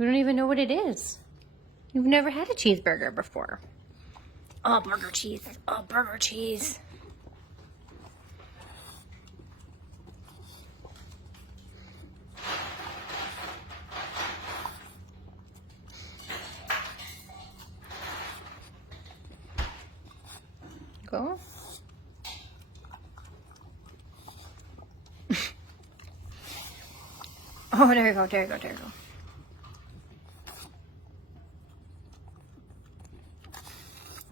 You don't even know what it is. You've never had a cheeseburger before. Oh, burger cheese. Oh, burger cheese. Go. Oh, there you go, there you go, there you go.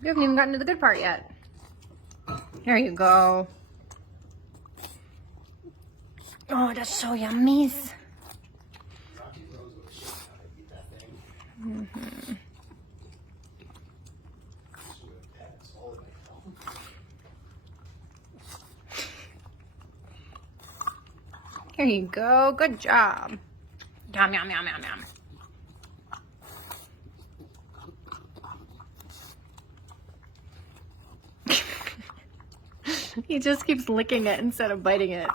You haven't even gotten to the good part yet. There you go. Oh, that's so yummy. Mm-hmm. Here you go. Good job. Yum, yum, yum, yum, yum. He just keeps licking it instead of biting it.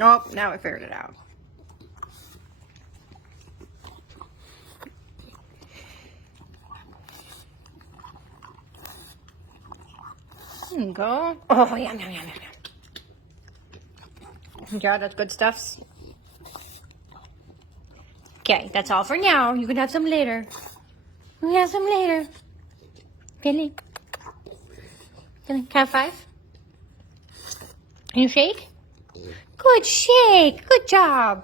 Oh, now I figured it out. There you go. Oh, yum, yum, yum, yum, yum. Yeah, that's good stuff. Okay, that's all for now. You can have some later. You can have some later. Finnley. Can I have 5? Can you shake? Good shake. Good job.